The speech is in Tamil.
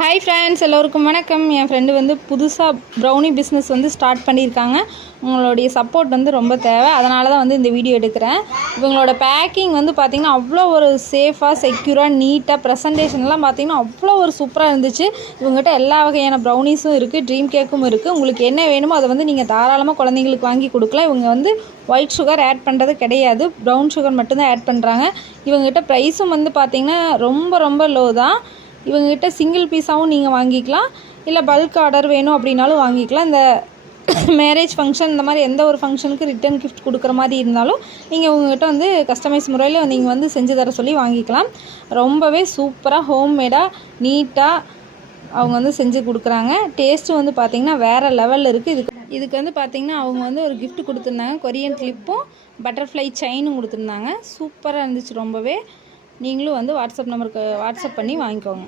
ஹாய் ஃப்ரெண்ட்ஸ், எல்லோருக்கும் வணக்கம். என் ஃப்ரெண்டு வந்து புதுசாக ப்ரௌனி பிஸ்னஸ் வந்து ஸ்டார்ட் பண்ணியிருக்காங்க. உங்களுடைய சப்போர்ட் வந்து ரொம்ப தேவை. அதனால தான் வந்து இந்த வீடியோ எடுக்கிறேன். இவங்களோட பேக்கிங் வந்து பார்த்திங்கன்னா அவ்வளோ ஒரு சேஃபாக, செக்யூராக, நீட்டாக, ப்ரெசன்டேஷன்லாம் பார்த்திங்கன்னா அவ்வளோ ஒரு சூப்பராக இருந்துச்சு. இவங்ககிட்ட எல்லா வகையான ப்ரௌனிஸும் இருக்குது, ட்ரீம் கேக்கும் இருக்குது. உங்களுக்கு என்ன வேணுமோ அதை வந்து நீங்கள் தாராளமாக குழந்தைங்களுக்கு வாங்கி கொடுக்கலாம். இவங்க வந்து ஒயிட் சுகர் ஆட் பண்ணுறது கிடையாது, ப்ரௌன் சுகர் மட்டும்தான் ஆட் பண்ணுறாங்க. இவங்ககிட்ட ப்ரைஸும் வந்து பார்த்திங்கன்னா ரொம்ப லோ தான். இவங்ககிட்ட சிங்கிள் பீஸாகவும் நீங்கள் வாங்கிக்கலாம், இல்லை பல்க் ஆர்டர் வேணும் அப்படின்னாலும் வாங்கிக்கலாம். இந்த மேரேஜ் ஃபங்க்ஷன் இந்த மாதிரி எந்த ஒரு ஃபங்க்ஷனுக்கு ரிட்டன் கிஃப்ட் கொடுக்குற மாதிரி இருந்தாலும் நீங்கள் உங்கள்கிட்ட வந்து கஸ்டமைஸ் முறையில் நீங்கள் வந்து செஞ்சு தர சொல்லி வாங்கிக்கலாம். ரொம்பவே சூப்பராக ஹோம்மேடாக நீட்டாக அவங்க வந்து செஞ்சு கொடுக்குறாங்க. டேஸ்ட்டு வந்து பார்த்திங்கன்னா வேறு லெவலில் இருக்குது. இதுக்கு வந்து பார்த்திங்கன்னா அவங்க வந்து ஒரு கிஃப்ட் கொடுத்துருந்தாங்க. கொரியன் கிளிப்பும் பட்டர்ஃப்ளை செயினும் கொடுத்துருந்தாங்க. சூப்பராக இருந்துச்சு ரொம்பவே. நீங்களும் வந்து வாட்ஸ்அப் நம்பருக்கு வாட்ஸ்அப் பண்ணி வாங்கிக்கோங்க.